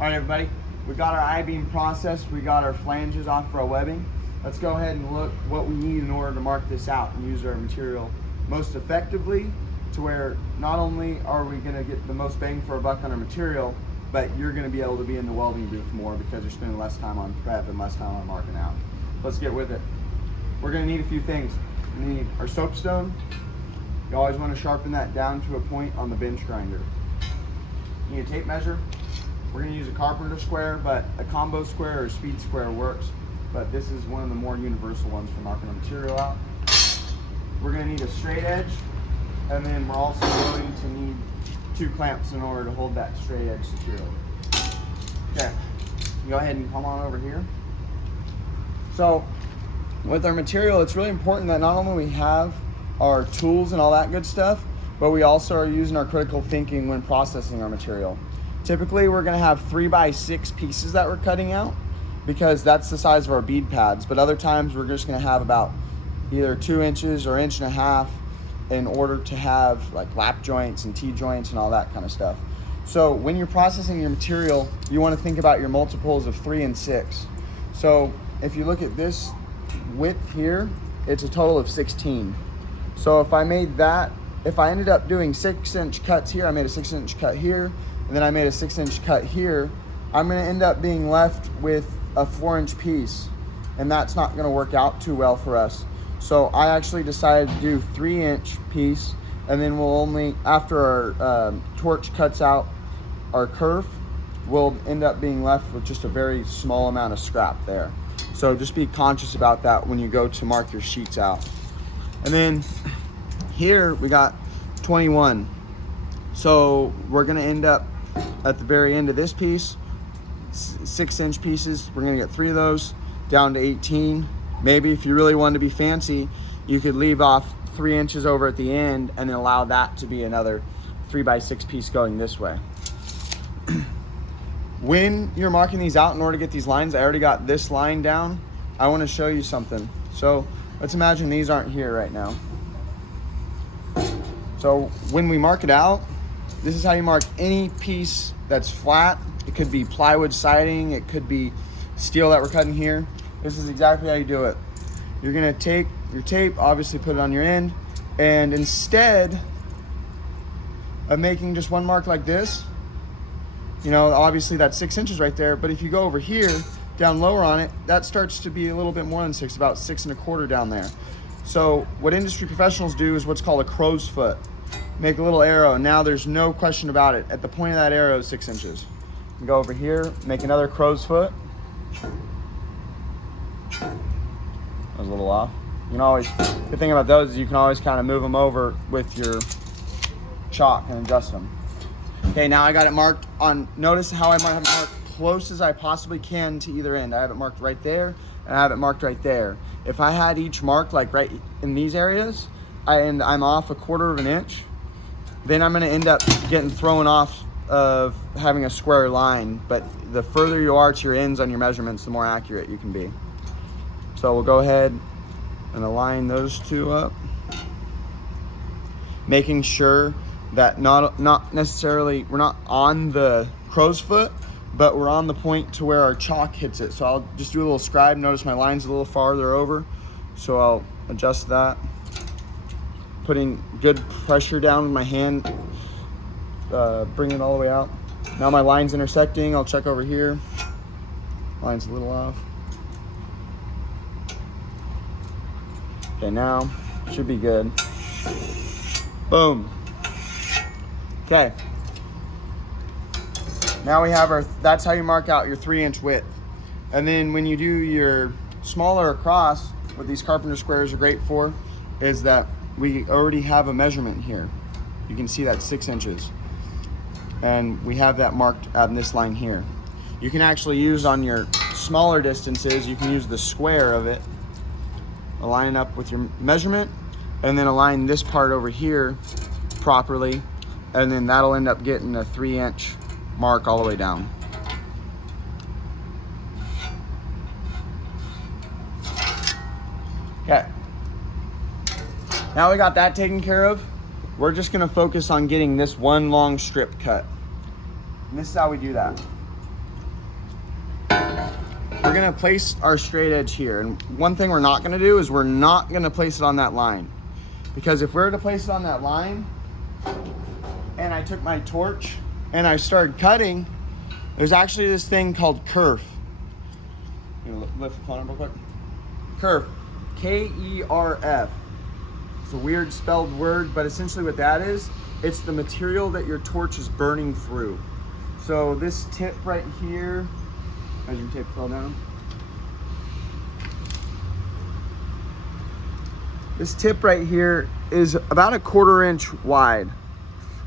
All right, everybody, we got our I-beam processed. We got our flanges off for our webbing. Let's go ahead and look what we need in order to mark this out and use our material most effectively to where not only are we gonna get the most bang for our buck on our material, but you're gonna be able to be in the welding booth more because you're spending less time on prep and less time on marking out. Let's get with it. We're gonna need a few things. We need our soapstone. You always wanna sharpen that down to a point on the bench grinder. You need a tape measure. We're gonna use a carpenter square, but a combo square or a speed square works. But this is one of the more universal ones for marking the material out. We're gonna need a straight edge, and then we're also going to need 2 clamps in order to hold that straight edge securely. Okay, go ahead and come on over here. So with our material, it's really important that not only we have our tools and all that good stuff, but we also are using our critical thinking when processing our material. Typically, we're gonna have 3x6 pieces that we're cutting out because that's the size of our bead pads. But other times we're just gonna have about either 2 inches or 1.5 inches in order to have like lap joints and T-joints and all that kind of stuff. So when you're processing your material, you wanna think about your multiples of 3 and 6. So if you look at this width here, it's a total of 16. So if I ended up doing 6-inch cuts here, I made a 6-inch cut here, and then I made a 6-inch cut here, I'm gonna end up being left with a 4-inch piece, and that's not gonna work out too well for us. So I actually decided to do 3-inch piece, and then we'll only, after our torch cuts out our kerf, we'll end up being left with just a very small amount of scrap there. So just be conscious about that when you go to mark your sheets out. And then here we got 21. So we're gonna end up at the very end of this piece, 6-inch pieces. We're gonna get 3 of those down to 18. Maybe if you really wanted to be fancy, you could leave off 3 inches over at the end and then allow that to be another 3x6 piece going this way. When you're marking these out, in order to get these lines, I already got this line down. I wanna show you something. So let's imagine these aren't here right now. So when we mark it out, this is how you mark any piece that's flat. It could be plywood siding, it could be steel that we're cutting here. This is exactly how you do it. You're gonna take your tape, obviously put it on your end, and instead of making just one mark like this, you know, obviously that's 6 inches right there, but if you go over here, down lower on it, that starts to be a little bit more than 6, about 6 1/4 down there. So what industry professionals do is what's called a crow's foot. Make a little arrow. Now there's no question about it. At the point of that arrow is 6 inches. You go over here, make another crow's foot. That was a little off. You can always, the thing about those is you can always kind of move them over with your chalk and adjust them. Okay, now I got it marked on, notice how I might have it marked close as I possibly can to either end. I have it marked right there, and I have it marked right there. If I had each marked like right in these areas, and I'm off 1/4 inch, then I'm gonna end up getting thrown off of having a square line. But the further you are to your ends on your measurements, the more accurate you can be. So we'll go ahead and align those 2 up, making sure that not necessarily, we're not on the crow's foot, but we're on the point to where our chalk hits it. So I'll just do a little scribe. Notice my line's a little farther over, so I'll adjust that. Putting good pressure down with my hand, bring it all the way out. Now my line's intersecting. I'll check over here. Line's a little off. Okay, now should be good. Boom. Okay. Now we have that's how you mark out your 3-inch width. And then when you do your smaller across, what these carpenter squares are great for is that we already have a measurement here. You can see that 6 inches. And we have that marked on this line here. You can actually use on your smaller distances, you can use the square of it, align up with your measurement, and then align this part over here properly, and then that'll end up getting a 3-inch mark all the way down. Okay. Now we got that taken care of, we're just gonna focus on getting this one long strip cut. And this is how we do that. we're gonna place our straight edge here. And one thing we're not gonna do is we're not gonna place it on that line. Because if we were to place it on that line, and I took my torch and I started cutting, there's actually this thing called kerf. You know, lift the phone up real quick. Kerf, K-E-R-F. It's a weird spelled word, but essentially what that is, it's the material that your torch is burning through. So this tip right here, measuring tape fell down. This tip right here is about 1/4 inch wide.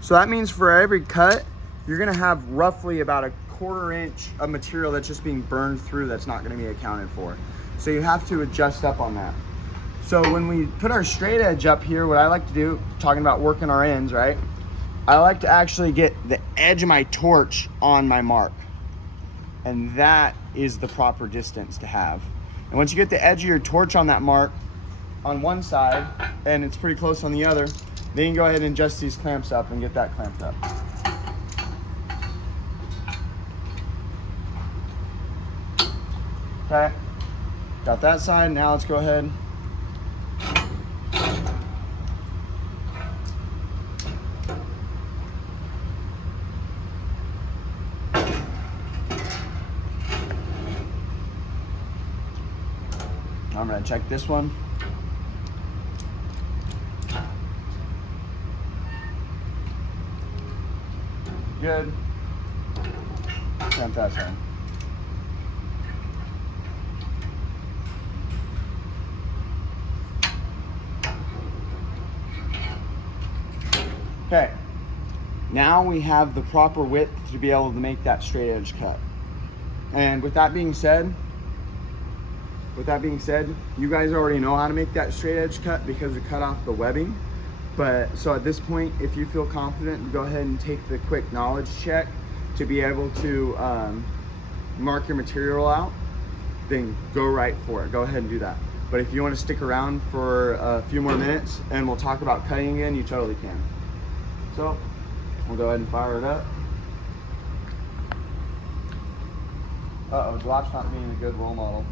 So that means for every cut, you're gonna have roughly about 1/4 inch of material that's just being burned through that's not gonna be accounted for. So you have to adjust up on that. So when we put our straight edge up here, what I like to do, talking about working our ends, right? I like to actually get the edge of my torch on my mark. And that is the proper distance to have. And once you get the edge of your torch on that mark on one side, and it's pretty close on the other, then you can go ahead and adjust these clamps up and get that clamped up. Okay, got that side. Now let's go ahead. I'm gonna check this one. Good. Fantastic. Okay, now we have the proper width to be able to make that straight edge cut. And with that being said, you guys already know how to make that straight edge cut because we cut off the webbing. But so at this point, if you feel confident, go ahead and take the quick knowledge check to be able to mark your material out, then go right for it. Go ahead and do that. But if you want to stick around for a few more minutes and we'll talk about cutting again, you totally can. So we'll go ahead and fire it up. Uh-oh, DeLapp's not being a good role model.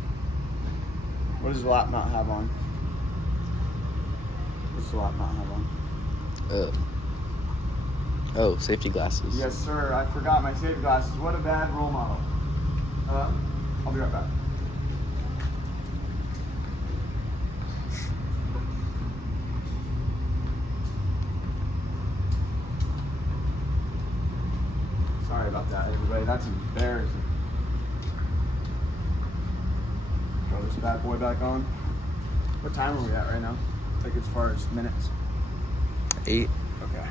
What does DeLapp not have on? What does DeLapp not have on? Oh, safety glasses. Yes, sir. I forgot my safety glasses. What a bad role model. I'll be right back. Sorry about that, everybody. That's embarrassing. Throw this bad boy back on. What time are we at right now? Like as far as minutes? 8. Okay.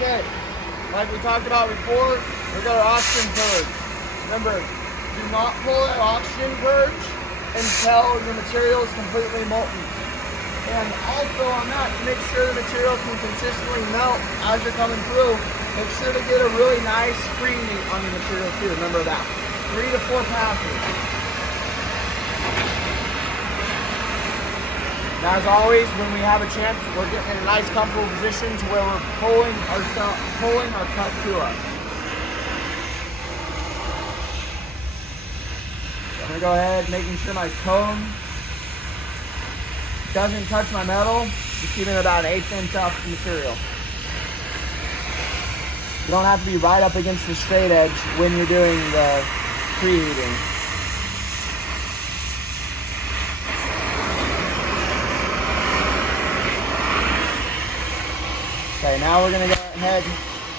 Okay, like we talked about before, we got our oxygen purge. Remember, do not pull that oxygen purge until your material is completely molten. And also on that, to make sure the material can consistently melt as you're coming through, make sure to get a really nice preheat on your material too. Remember that. 3 to 4 passes. Now, as always, when we have a chance, we're getting in a nice, comfortable position to where we're pulling our cut to us. So I'm gonna go ahead, making sure my cone doesn't touch my metal, just keeping about an 1/8 inch off the material. You don't have to be right up against the straight edge when you're doing the preheating. Okay, now we're gonna go ahead.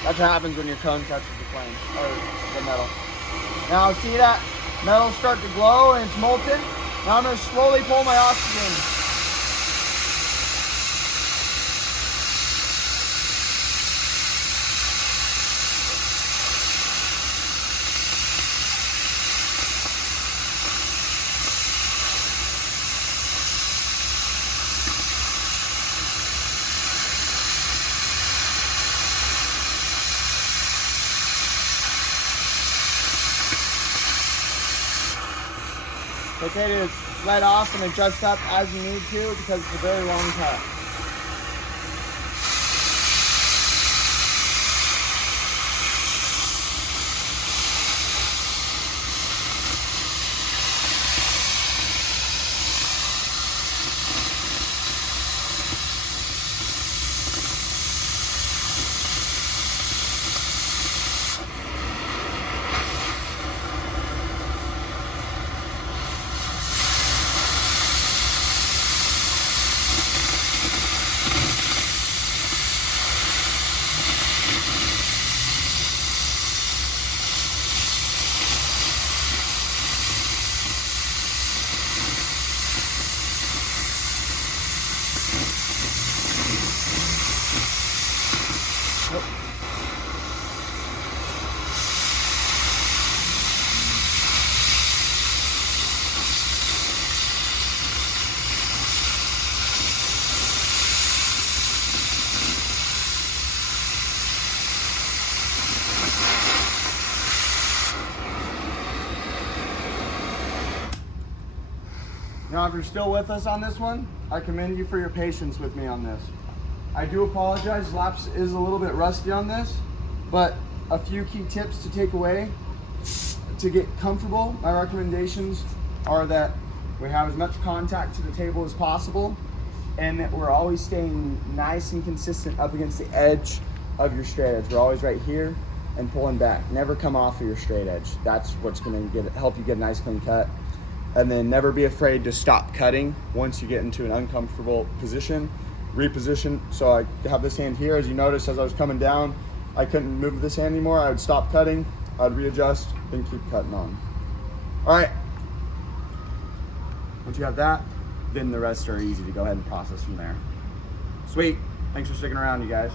That's what happens when your cone touches the flame or the metal. Now see that Metal start to glow and it's molten. Now I'm going to slowly pull my oxygen. It's okay to let off and adjust up as you need to because it's a very long cut. Now, if you're still with us on this one, I commend you for your patience with me on this. I do apologize, DeLapp is a little bit rusty on this, but a few key tips to take away to get comfortable. My recommendations are that we have as much contact to the table as possible and that we're always staying nice and consistent up against the edge of your straight edge. We're always right here and pulling back. Never come off of your straight edge. That's what's going to help you get a nice clean cut. And then never be afraid to stop cutting once you get into an uncomfortable position. Reposition. So I have this hand here. As you notice, as I was coming down, I couldn't move this hand anymore. I would stop cutting, I'd readjust, then keep cutting on. All right. Once you have that, then the rest are easy to go ahead and process from there. Sweet. Thanks for sticking around, you guys.